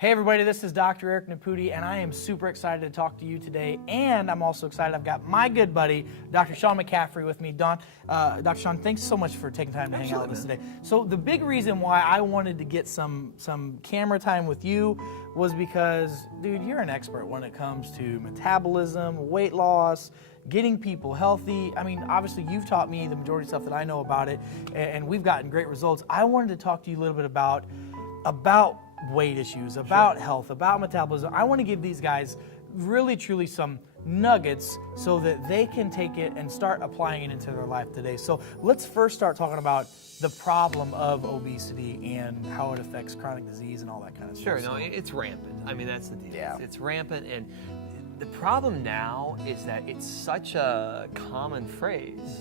Hey everybody, this is Dr. Eric Nepute, and I am super excited to talk to you today, and I'm also excited I've got my good buddy, Dr. Sean McCaffrey with me. Dr. Sean, thanks so much for taking time to hang out with us today. So the big reason why I wanted to get some camera time with you was because, dude, you're an expert when it comes to metabolism, weight loss, getting people healthy. I mean, obviously you've taught me the majority of stuff that I know about it, and we've gotten great results. I wanted to talk to you a little bit about weight issues, about health, about metabolism. I want to give these guys really, truly some nuggets so that they can take it and start applying it into their life today. So let's first start talking about the problem of obesity and how it affects chronic disease and all that kind of stuff. Sure, no, it's rampant. I mean, that's the deal. Yeah. It's rampant, and the problem now is that it's such a common phrase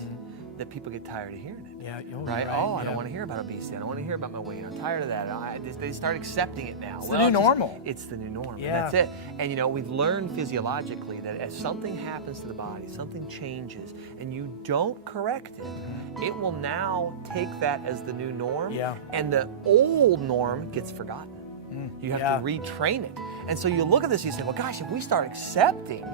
that people get tired of hearing it. Yeah, right? I don't want to hear about obesity. I don't want to hear about my weight. I'm tired of that. They start accepting it now. It's the new normal. It's the new norm. Yeah. And that's it. And you know, we've learned physiologically that as something happens to the body, something changes, and you don't correct it, it will now take that as the new norm. Yeah. And the old norm gets forgotten. You have to retrain it. And so you look at this and you say, well, gosh, if we start accepting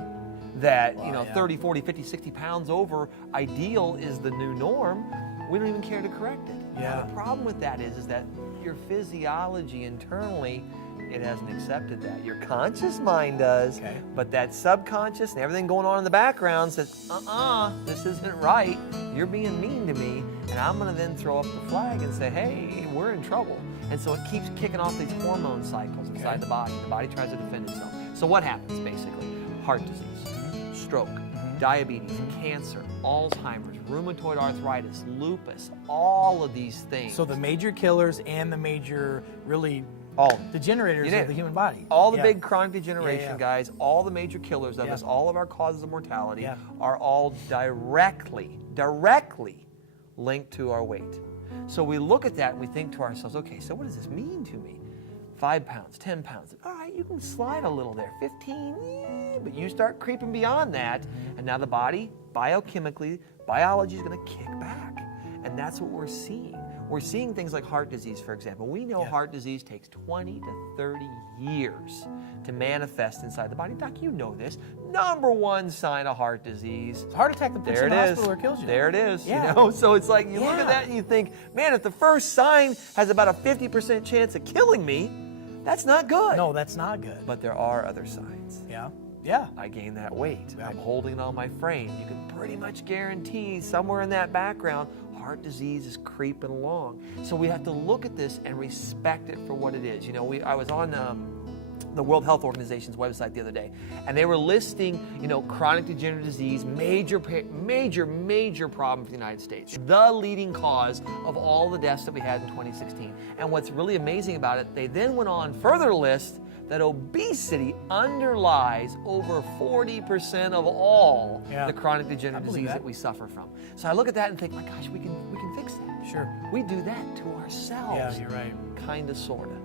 that, 30, 40, 50, 60 pounds over ideal is the new norm, we don't even care to correct it. Yeah. Now, the problem with that is that your physiology internally, it hasn't accepted that. Your conscious mind does, but that subconscious and everything going on in the background says, this isn't right. You're being mean to me, and I'm going to then throw up the flag and say, hey, we're in trouble. And so it keeps kicking off these hormone cycles inside the body. The body tries to defend itself. So what happens, basically? Heart disease, stroke, diabetes, cancer, Alzheimer's, rheumatoid arthritis, lupus, all of these things. So the major killers and the major, really, all degenerators of the human body. All the big chronic degeneration guys, all the major killers of us, all of our causes of mortality are all directly linked to our weight. So we look at that and we think to ourselves, okay, so what does this mean to me? 5 pounds, 10 pounds. All right, you can slide a little there. 15, but you start creeping beyond that, and now the body, biochemically, biology is going to kick back. And that's what we're seeing. We're seeing things like heart disease, for example. We know heart disease takes 20 to 30 years to manifest inside the body. Doc, you know this. Number one sign of heart disease. It's a heart attack that puts you in the hospital or kills you. There it is. Yeah. You know? So it's like you look at that and you think, man, if the first sign has about a 50% chance of killing me, that's not good. No, that's not good. But there are other signs. Yeah. I gained that weight. I'm holding on my frame. You can pretty much guarantee somewhere in that background, heart disease is creeping along. So we have to look at this and respect it for what it is. You know, I was on the World Health Organization's website the other day, and they were listing, chronic degenerative disease, major problem for the United States. The leading cause of all the deaths that we had in 2016. And what's really amazing about it, they then went on further to list that obesity underlies over 40% of all the chronic degenerative disease that we suffer from. So I look at that and think, my gosh, we can fix that. Sure. We do that to ourselves. Yeah, you're right. Kinda, sorta.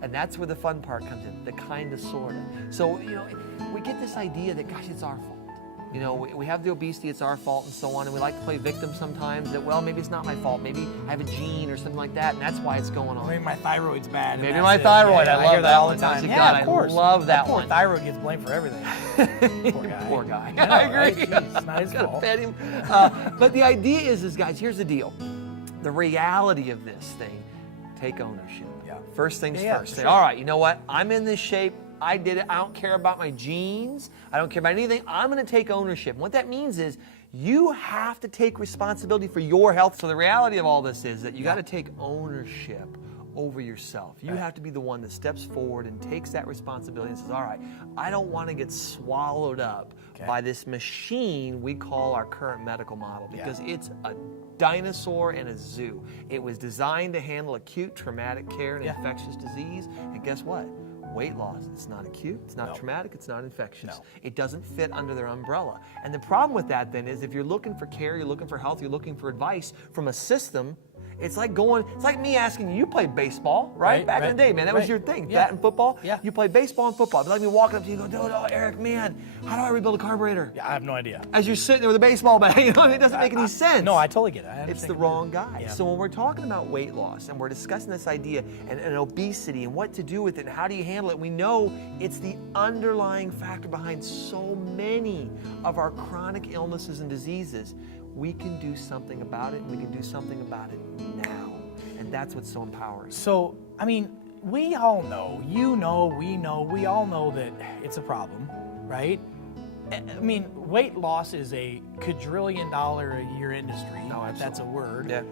And that's where the fun part comes in, the kinda, sorta. So, we get this idea that, gosh, it's our fault. We have the obesity, it's our fault and so on, and we like to play victim sometimes that, well, maybe it's not my fault, maybe I have a gene or something like that, and that's why it's going on. Maybe my thyroid's bad. Maybe my thyroid, I hear that all the time. Yeah, of course. I love that poor one. thyroid gets blamed for everything. Poor guy. I know, I agree. Right? Jeez, it's not his Gotta fault. pet him. But the idea is, guys, here's the deal. The reality of this thing, take ownership. First things first. Say, all right, you know what? I'm in this shape. I did it. I don't care about my genes. I don't care about anything. I'm going to take ownership. And what that means is you have to take responsibility for your health. So the reality of all this is that you got to take ownership over yourself. You have to be the one that steps forward and takes that responsibility and says, all right, I don't want to get swallowed up by this machine we call our current medical model, because it's a dinosaur in a zoo. It was designed to handle acute traumatic care and infectious disease. And guess what? Weight loss, it's not acute, it's not traumatic, it's not infectious. It doesn't fit under their umbrella. And the problem with that then is if you're looking for care, you're looking for health, you're looking for advice from a system, It's like me asking you played baseball, right? Back in the day, man, that was your thing. Yeah. Bat and football. Yeah. You played baseball and football. It'd be like me walking up to you and go, oh, Eric, man, how do I rebuild a carburetor? Yeah, I have no idea. As you're sitting there with a baseball bat, it doesn't make any sense. No, I totally get it. It's the wrong guy. Yeah. So when we're talking about weight loss and we're discussing this idea and obesity and what to do with it and how do you handle it, we know it's the underlying factor behind so many of our chronic illnesses and diseases. We can do something about it, and we can do something about it now. And that's what's so empowering. So, I mean, we all know, we all know that it's a problem, right? I mean, weight loss is a quadrillion-dollar a year industry. No, if that's a word. Yeah.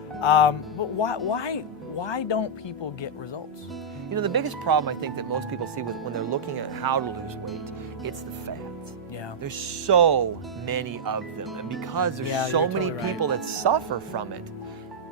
But why don't people get results? You know, the biggest problem I think that most people see when they're looking at how to lose weight, it's the fats. Yeah. There's so many of them, and because there's so many people that suffer from it,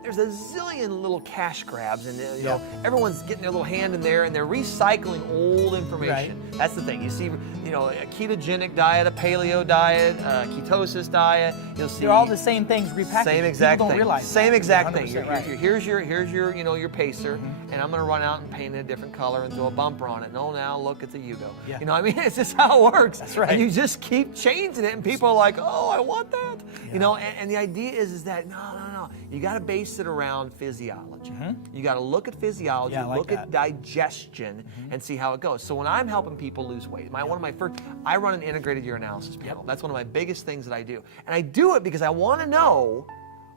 there's a zillion little cash grabs, and you know, everyone's getting their little hand in there, and they're recycling old information. Right. That's the thing. You see, you know, a ketogenic diet, a paleo diet, a ketosis diet. You'll see they're all the same things repackaged. same exact People don't thing. realize Same that. exact thing. 100% right. Here's your you know, your pacer, and I'm gonna run out and paint it a different color and throw a bumper on it. No, now look, it's a Yugo. Yeah. You know, what I mean, it's just how it works. That's right. And you just keep changing it, and people are like, oh, I want that. Yeah. You know, and the idea is that no. You got to base it around physiology. You got to look at physiology, look at digestion, and see how it goes. So when I'm helping people lose weight, I run an integrated urinalysis panel. That's one of my biggest things that I do. And I do it because I want to know,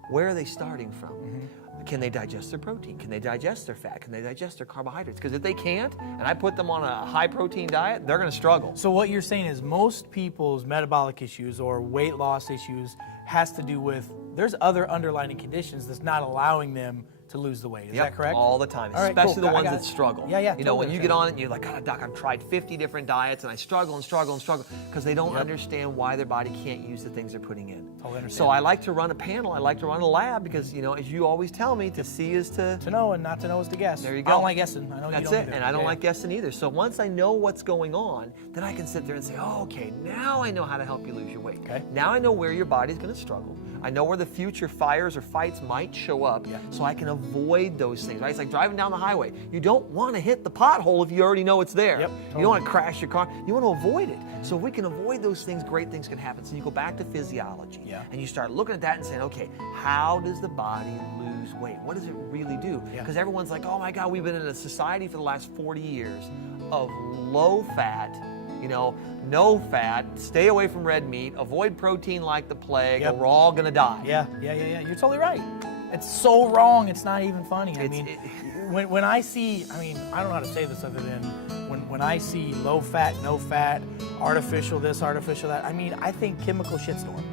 where are they starting from? Can they digest their protein? Can they digest their fat? Can they digest their carbohydrates? Because if they can't, and I put them on a high protein diet, they're going to struggle. So what you're saying is most people's metabolic issues or weight loss issues has to do with, there's other underlying conditions that's not allowing them to lose the weight. Is that correct? All the time, All right, especially cool. the ones that struggle. Yeah. You know, when totally you get on it and you're like, God, doc, I've tried 50 different diets and I struggle because they don't understand why their body can't use the things they're putting in. Totally understand. So I like to run a panel. I like to run a lab because, you know, as you always tell me, to see is to know, and not to know is to guess. There you go. I don't like guessing. I know That's you don't it, either. and I don't like guessing either. So once I know what's going on, then I can sit there and say, oh, okay, now I know how to help you lose your weight. Okay. Now I know where your body's going to struggle. I know where the future fires or fights might show up, so I can avoid those things. Right? It's like driving down the highway. You don't want to hit the pothole if you already know it's there. Yep, You don't want to crash your car. You want to avoid it. So if we can avoid those things, great things can happen. So you go back to physiology, and you start looking at that and saying, okay, how does the body lose weight? What does it really do? Because everyone's like, oh my God, we've been in a society for the last 40 years of low fat, you know, no fat, stay away from red meat, avoid protein like the plague, or we're all going to die. Yeah. You're totally right. It's so wrong, it's not even funny. When I see, I don't know how to say this other than when I see low fat, no fat, artificial this, artificial that, I think chemical shitstorm.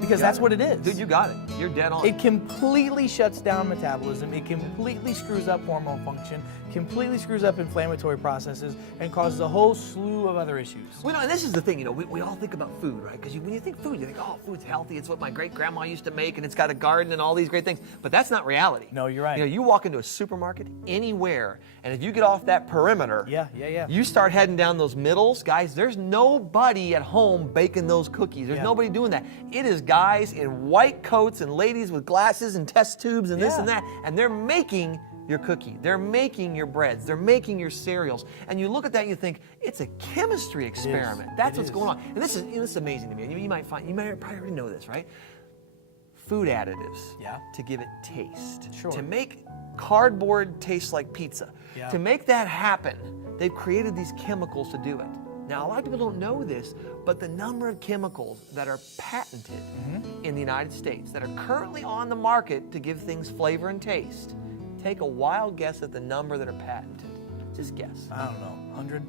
Because that's what it is. Dude, you got it. You're dead on. It completely shuts down metabolism. It completely screws up hormone function, completely screws up inflammatory processes, and causes a whole slew of other issues. Well, and this is the thing, you know, we all think about food, right? Because when you think food, you think, oh, food's healthy. It's what my great-grandma used to make, and it's got a garden and all these great things. But that's not reality. No, you're right. You know, you walk into a supermarket anywhere, and if you get off that perimeter, you start heading down those middles, guys, there's nobody at home baking those cookies. There's nobody doing that. It is guys in white coats and ladies with glasses and test tubes and this and that, and they're making your cookie. They're making your breads. They're making your cereals. And you look at that and you think, it's a chemistry experiment. That's what's going on. And this is amazing to me. You might probably already know this, right? Food additives to give it taste. Sure. To make cardboard taste like pizza. Yeah. To make that happen, they've created these chemicals to do it. Now, a lot of people don't know this, but the number of chemicals that are patented in the United States that are currently on the market to give things flavor and taste, take a wild guess at the number that are patented. Just guess. I don't know, 100,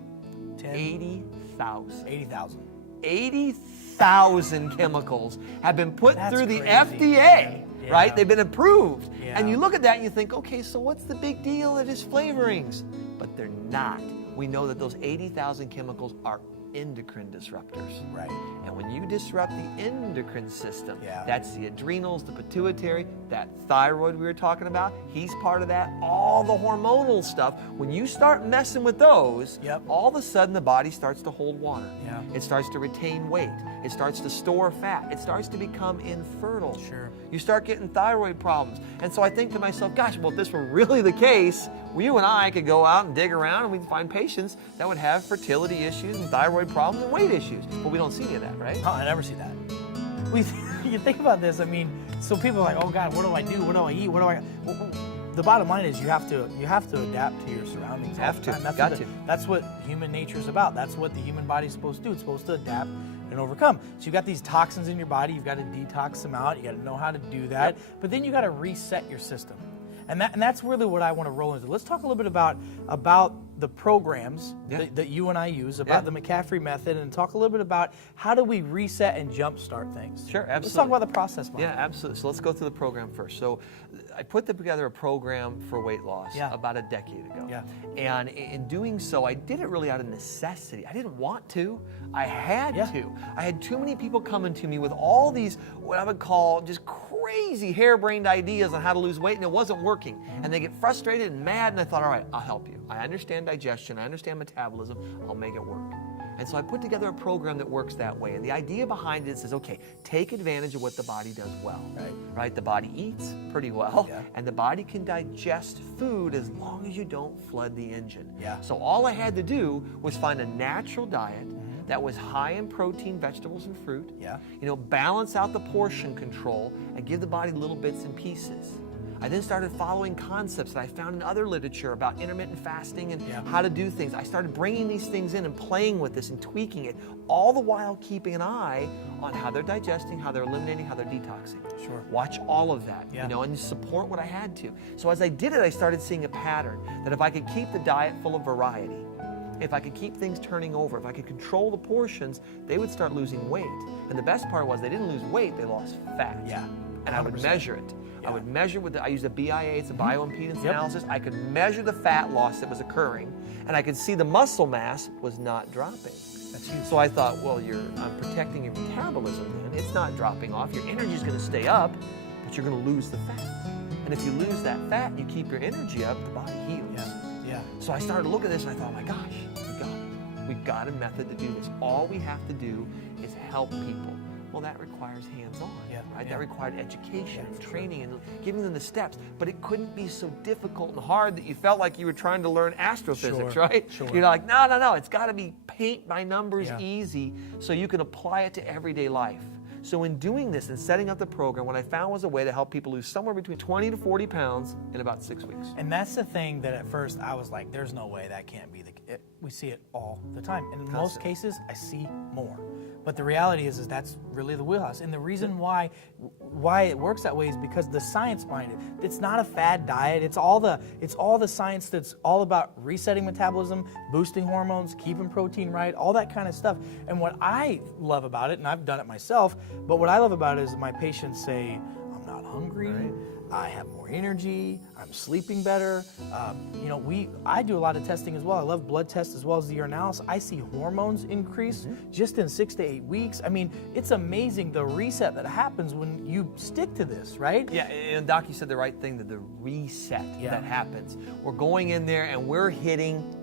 10? 80,000. 80,000. 80,000 chemicals have been put through the crazy. FDA, right? They've been approved. Yeah. And you look at that and you think, okay, so what's the big deal? It is flavorings. But they're not. We know that those 80,000 chemicals are endocrine disruptors. Right. And when you disrupt the endocrine system, Yeah. that's the adrenals, the pituitary, that thyroid we were talking about, he's part of that, all the hormonal stuff. When you start messing with those, Yep. all of a sudden the body starts to hold water. Yeah. It starts to retain weight. It starts to store fat. It starts to become infertile. Sure. You start getting thyroid problems. And so I think to myself, gosh, well, if this were really the case, you and I could go out and dig around and we'd find patients that would have fertility issues and thyroid problems and weight issues. But we don't see any of that, right? Oh, I never see that. You think about this, I mean, so people are like, oh God, what do I do? What do I eat? Well, the bottom line is you have to adapt to your surroundings. That's what human nature is about. That's what the human body is supposed to do. It's supposed to adapt and overcome. So you've got these toxins in your body. You've got to detox them out. You got to know how to do that. Yep. But then you got to reset your system. And that's really what I want to roll into. Let's talk a little bit about the programs that you and I use, about the McCaffrey method, and talk a little bit about how do we reset and jumpstart things. Sure, absolutely. Let's talk about the process behind it. Yeah, absolutely. So let's go through the program first. So I put together a program for weight loss about a decade ago. Yeah. And in doing so, I did it really out of necessity. I didn't want to. I had to. I had too many people coming to me with all these, what I would call just crazy harebrained ideas on how to lose weight, and it wasn't working. And they get frustrated and mad, and I thought, all right, I'll help you. I understand digestion. I understand metabolism. I'll make it work. And so I put together a program that works that way. And the idea behind it is, okay, take advantage of what the body does well. Right? The body eats pretty well, and the body can digest food as long as you don't flood the engine. So all I had to do was find a natural diet that was high in protein, vegetables, and fruit. Balance out the portion control and give the body little bits and pieces. I then started following concepts that I found in other literature about intermittent fasting and how to do things. I started bringing these things in and playing with this and tweaking it, all the while keeping an eye on how they're digesting, how they're eliminating, how they're detoxing. Sure. Watch all of that, and support what I had to. So as I did it, I started seeing a pattern that if I could keep the diet full of variety, if I could keep things turning over, if I could control the portions, they would start losing weight. And the best part was they didn't lose weight, they lost fat. And 100%. I would measure it. I would measure I used a BIA, it's a bioimpedance analysis. I could measure the fat loss that was occurring, and I could see the muscle mass was not dropping. That's huge. So I thought, well, I'm protecting your metabolism then. It's not dropping off. Your energy is going to stay up, but you're going to lose the fat. And if you lose that fat and you keep your energy up, the body heals. So I started to look at this and I thought, oh my gosh, we've got a method to do this. All we have to do is help people. Well, that requires hands-on, right? That required education and training and giving them the steps. But it couldn't be so difficult and hard that you felt like you were trying to learn astrophysics, right? You're like, no. It's got to be paint by numbers easy so you can apply it to everyday life. So in doing this and setting up the program, what I found was a way to help people lose somewhere between 20 to 40 pounds in about 6 weeks. And that's the thing that at first I was like, there's no way that can't be we see it all the time. And in most cases, I see more. But the reality is that's really the wheelhouse. And the reason why it works that way is because the science behind it. It's not a fad diet. It's all the science that's all about resetting metabolism, boosting hormones, keeping protein right, all that kind of stuff. And what I love about it, and I've done it myself, but what I love about it is my patients say, I'm not hungry. I have more energy. I'm sleeping better. I do a lot of testing as well. I love blood tests as well as the urinalysis. I see hormones increase just in 6 to 8 weeks. I mean, it's amazing the reset that happens when you stick to this, right? Yeah, and Doc, you said the right thing, the reset that happens. We're going in there and we're hitting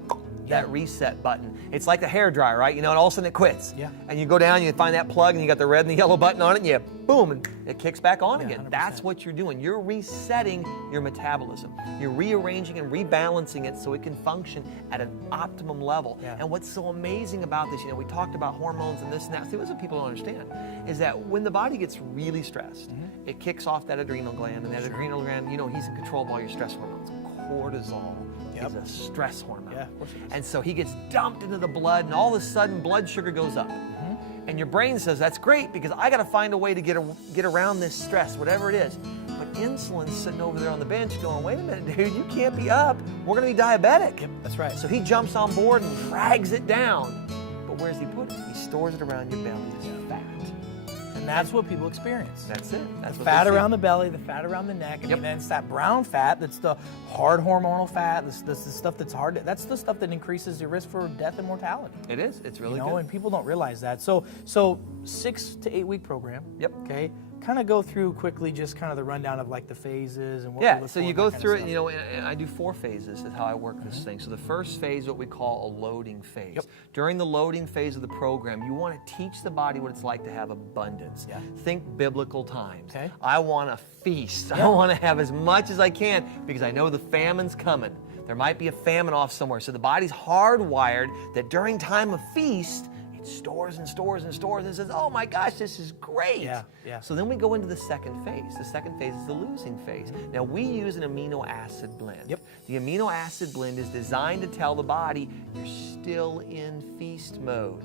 that reset button. It's like the hair dryer, right? And all of a sudden it quits. And you go down, you find that plug, and you got the red and the yellow button on it, and you boom, and it kicks back on again. 100%. That's what you're doing. You're resetting your metabolism. You're rearranging and rebalancing it so it can function at an optimum level. And what's so amazing about this, we talked about hormones and this and that. See, what people don't understand is that when the body gets really stressed, it kicks off that adrenal gland, and that adrenal gland, he's in control of all your stress hormones. Cortisol is a stress hormone. And so he gets dumped into the blood, and all of a sudden blood sugar goes up. And your brain says, that's great, because I got to find a way to get around this stress, whatever it is. But insulin's sitting over there on the bench going, wait a minute, dude, you can't be up. We're going to be diabetic. That's right. So he jumps on board and drags it down. But where's he put it? He stores it around your belly as fat. And that's what people experience. That's it. That's the fat around the belly, the fat around the neck. I mean, then it's that brown fat that's the hard hormonal fat. That's the stuff that's hard. That's the stuff that increases your risk for death and mortality. It is. It's really good. And people don't realize that. So 6 to 8 week program. Okay. kind of go through quickly just kind of the rundown of like the phases and what we Yeah, look so for you and go that kind of through it, stuff. you know, and I do 4 phases is how I work this thing. So the first phase, what we call a loading phase. Yep. During the loading phase of the program, you want to teach the body what it's like to have abundance. Yeah. Think biblical times. Okay. I want to feast. Yeah. I want to have as much as I can because I know the famine's coming. There might be a famine off somewhere. So the body's hardwired that during time of feast, it stores and stores and stores and says, oh my gosh, this is great. Yeah, yeah. So then we go into the second phase. The second phase is the losing phase. Now we use an amino acid blend. Yep. The amino acid blend is designed to tell the body you're still in feast mode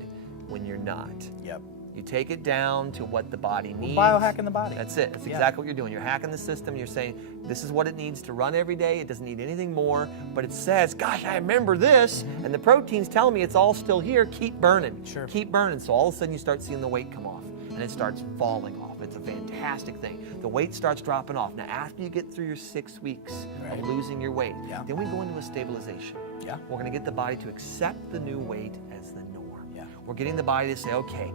when you're not. Yep. You take it down to what the body needs. Biohacking the body. That's it. That's Yeah. exactly what you're doing. You're hacking the system. You're saying, this is what it needs to run every day. It doesn't need anything more. But it says, gosh, I remember this. And the protein's telling me it's all still here. Keep burning. Sure. Keep burning. So all of a sudden you start seeing the weight come off. And it starts falling off. It's a fantastic thing. The weight starts dropping off. Now, after you get through your 6 weeks Right. of losing your weight, Yeah. then we go into a stabilization. Yeah. We're going to get the body to accept the new weight as the norm. Yeah. We're getting the body to say, okay,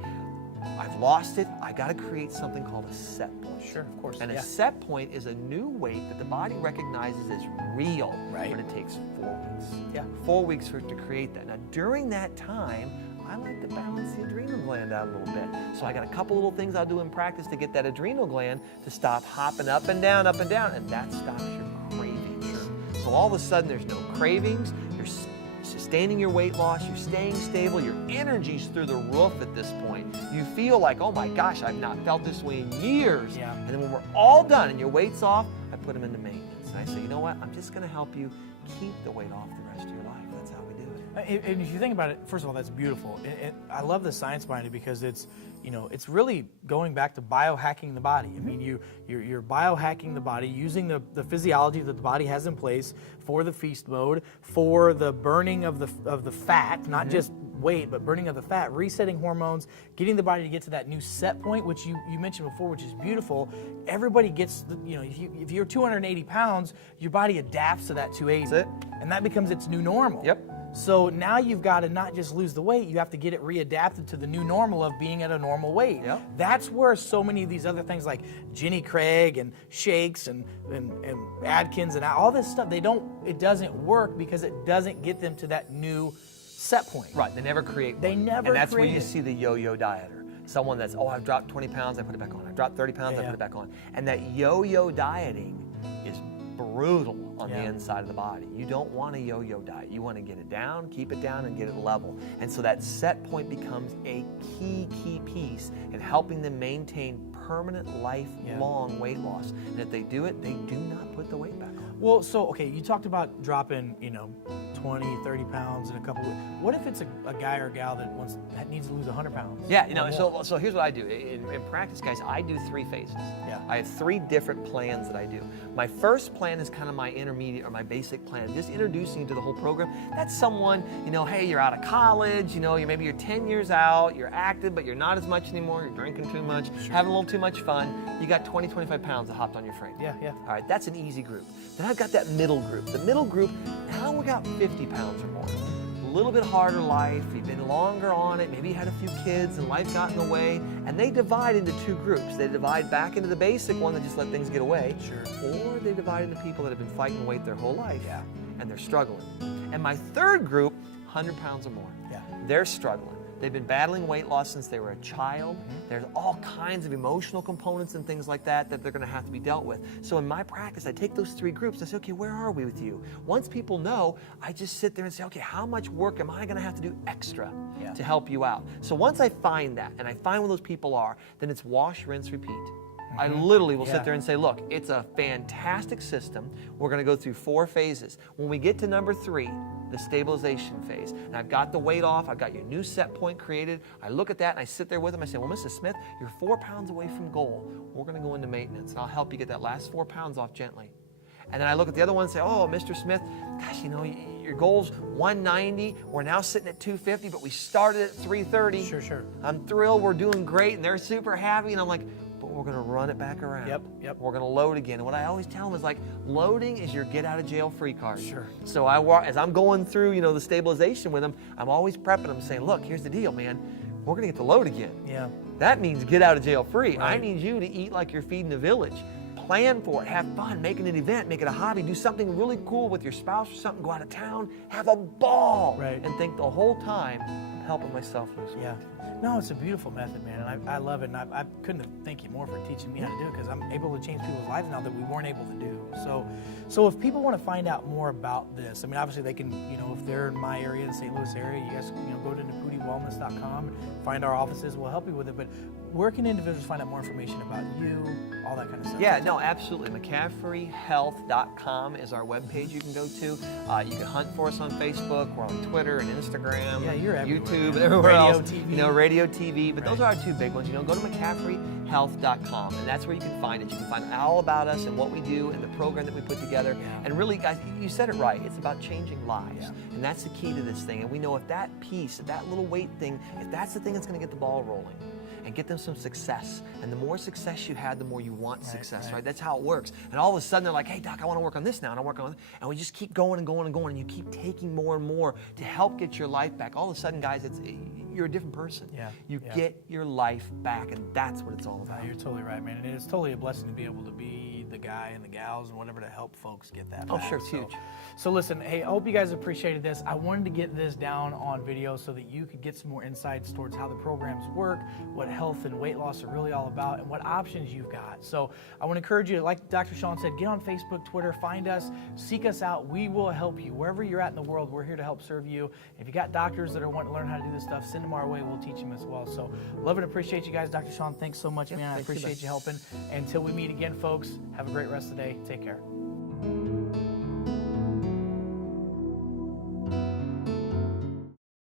I've lost it. I got to create something called a set point. Sure, of course. And yeah. a set point is a new weight that the body recognizes as real. Right. But it takes 4 weeks. Yeah. 4 weeks for it to create that. Now, during that time, I like to balance the adrenal gland out a little bit. So I got a couple little things I'll do in practice to get that adrenal gland to stop hopping up and down, and that stops your cravings. So all of a sudden, there's no cravings. You're sustaining your weight loss. You're staying stable. Your energy's through the roof at this point. You feel like, oh my gosh, I've not felt this way in years. Yeah. And then when we're all done and your weight's off, I put them into maintenance. And I say, you know what? I'm just going to help you keep the weight off the rest of your life. That's how we do it. And if you think about it, first of all, that's beautiful. I love the science behind it because it's, you know, it's really going back to biohacking the body. I mean, you're biohacking the body using the physiology that the body has in place for the feast mode, for the burning of the fat, not just weight, but burning of the fat, resetting hormones, getting the body to get to that new set point, which you mentioned before, which is beautiful. Everybody gets, you know, if you're 280 pounds, your body adapts to that 280. That's it. And that becomes its new normal. Yep. So now you've got to not just lose the weight, you have to get it readapted to the new normal of being at a normal weight. Yep. That's where so many of these other things like Jenny Craig and shakes and Adkins and all this stuff, it doesn't work because it doesn't get them to that new set point. Right, they never create one. They never And that's where create you it. see the yo-yo dieter. Someone that's, oh, I've dropped 20 pounds, I put it back on. I've dropped 30 pounds, I Yeah. put it back on. And that yo-yo dieting is brutal on the Yeah. inside of the body. You don't want a yo-yo diet. You want to get it down, keep it down, and get it level. And so that set point becomes a key piece in helping them maintain permanent, lifelong weight loss. And if they do it, they do not put the weight back on. Well, so, okay, you talked about dropping, 20, 30 pounds in a couple of weeks. What if it's a guy or a gal that needs to lose 100 pounds? Yeah, or more? so here's what I do. In practice, guys, I do 3 phases. Yeah. I have 3 different plans that I do. My first plan is kind of my intermediate or my basic plan, just introducing you to the whole program. That's someone, hey, you're out of college, maybe you're 10 years out, you're active, but you're not as much anymore, you're drinking too much, having a little too much fun, you got 20, 25 pounds that hopped on your frame. Yeah. All right, that's an easy group. Then I've got that middle group. The middle group, now we got 50 pounds or more. A little bit harder life, you've been longer on it, maybe you had a few kids and life got in the way, and they divide into 2 groups. They divide back into the basic one that just let things get away, or they divide into people that have been fighting weight their whole life, and they're struggling. And my third group, 100 pounds or more. They're struggling. They've been battling weight loss since they were a child. There's all kinds of emotional components and things like that they're going to have to be dealt with. So in my practice, I take those 3 groups and I say, okay, where are we with you? Once people know, I just sit there and say, okay, how much work am I going to have to do extra to help you out? So once I find that, and I find where those people are, then it's wash, rinse, repeat. I literally will sit there and say, look, it's a fantastic system. We're going to go through 4 phases. When we get to number 3, the stabilization phase, and I've got the weight off, I've got your new set point created, I look at that and I sit there with them, I say, well, Mrs. Smith, you're 4 pounds away from goal. We're going to go into maintenance, and I'll help you get that last 4 pounds off gently. And then I look at the other one and say, oh, Mr. Smith, gosh, your goal's 190. We're now sitting at 250, but we started at 330. Sure. I'm thrilled. We're doing great, and they're super happy. And I'm like, but we're going to run it back around. Yep. We're going to load again. And what I always tell them is, like, loading is your get-out-of-jail-free card. Sure. So as I'm going through, the stabilization with them, I'm always prepping them, saying, look, here's the deal, man. we're going to get the load again. Yeah. That means get out of jail free. Right. I need you to eat like you're feeding the village. Plan for it. Have fun. Make it an event. Make it a hobby. Do something really cool with your spouse or something. Go out of town. Have a ball. Right. And think the whole time, I'm helping myself lose weight. Yeah. No, it's a beautiful method, man, and I love it, and I couldn't thank you more for teaching me how to do it, because I'm able to change people's lives now that we weren't able to do. So if people want to find out more about this, I mean, obviously they can, if they're in my area, the St. Louis area, you guys, go to neputewellness.com and find our offices. We'll help you with it. But where can individuals find out more information about you, all that kind of stuff? Yeah, no, absolutely. McCaffreyhealth.com is our webpage you can go to. You can hunt for us on Facebook. We're on Twitter and Instagram, yeah, you're everywhere, YouTube, man. everywhere Radio, else. TV. Radio, TV. But those are our two big ones. Go to McCaffreyhealth.com, and that's where you can find it. You can find all about us and what we do and the program that we put together. Yeah. And really, guys, you said it right. It's about changing lives. Yeah. And that's the key to this thing. And we know if that piece, that little weight thing, if that's the thing that's going to get the ball rolling, and get them some success. And the more success you have, the more you want success, right? That's how it works. And all of a sudden they're like, hey, Doc, I want to work on this now, and I work on it. And we just keep going and going and going, and you keep taking more and more to help get your life back. All of a sudden, guys, you're a different person. Yeah. You get your life back, and that's what it's all about. You're totally right, man. And it's totally a blessing to be able to be the guy and the gals and whatever to help folks get that Oh, back. sure, it's huge. So listen, hey, I hope you guys appreciated this. I wanted to get this down on video so that you could get some more insights towards how the programs work, what health and weight loss are really all about, and what options you've got. So I want to encourage you, like Dr. Sean said, get on Facebook, Twitter, find us, seek us out. We will help you. Wherever you're at in the world, we're here to help serve you. If you got doctors that are wanting to learn how to do this stuff, send them our way. We'll teach them as well. So love and appreciate you guys. Dr. Sean, thanks so much, man. I appreciate you helping. Until we meet again, folks, have a great rest of the day. Take care.